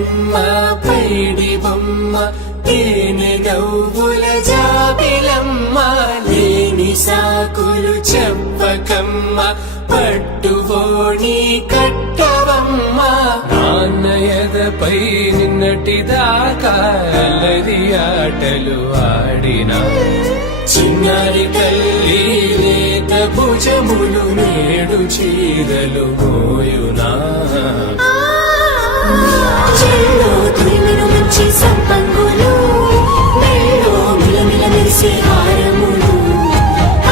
బొమ్మ పైడి బొమ్మ తేనె నవ్వుల జాబిలమ్మ లేని సాకులు చెప్పకమ్మ పట్టువోణి కట్టవమ్మ నాన్నయదపై నిన్నటిదాకా అల్లరి ఆటలు ఆడినా చిన్నారి తల్లి లేత భుజములు నేడు చీరలు మోయునా చెల్లో తురిమిన మంచి సంపంగులు మెల్లో మిలమిల మెరిసే హారములు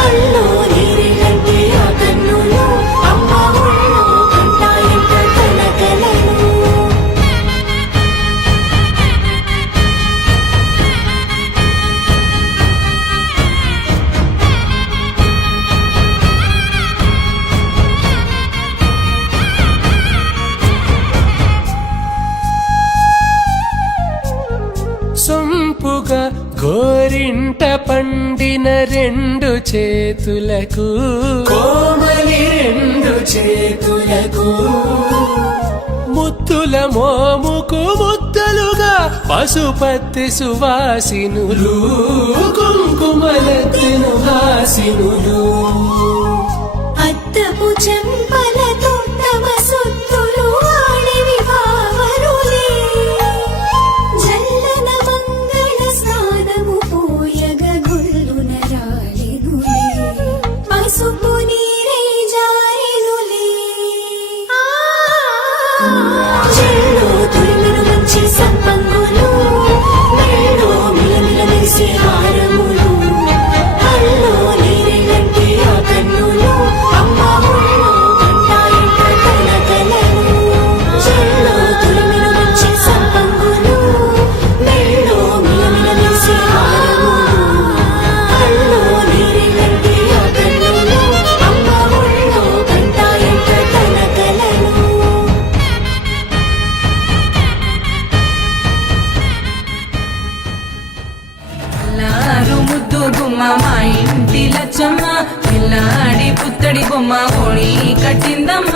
అల్లో నీరిలంటే ఆ కన్నులు అమ్మ ఒళ్ళో కంటాయంట కలకలను సొంపుగా గోరింట పండిన రెండు చేతులకు కోమలి రెండు చేతులకు ముత్తుల మోముకు ముద్దలుగా పశుపతి సువాసినులు కుంకుమలెత్తిను హాసినులు అద్దపు చెంపలతో తమ సొత్తులు ఆడివి భావరులే జల్లన మంగళ స్నానము పోయగ గుల్లున రాలినులే పసుపు నీరై జారినులే చెల్లో తురిమిన మంచి సంపంగులు మెల్లో మిలమిల మెరిసే హారములు అల్లో నీరిలంటే ఆ కన్నులు అమ్మ ఒళ్ళో కంటాయంట కలకలను చెల్లో తురిమిన మంచి సంపంగులు మెల్లో మిలమిల మెరిసే హారములు అల్లో నీరిలంటే ఆ కన్నులు అమ్మ ఒళ్ళో కంటాయంట కలకలను అల్లారు ముద్దు గుమ్మ మా ఇంటి లచ్చమ్మ పిల్లాడి పుత్తడి బొమ్మ ఓణి కట్టిందమ్మ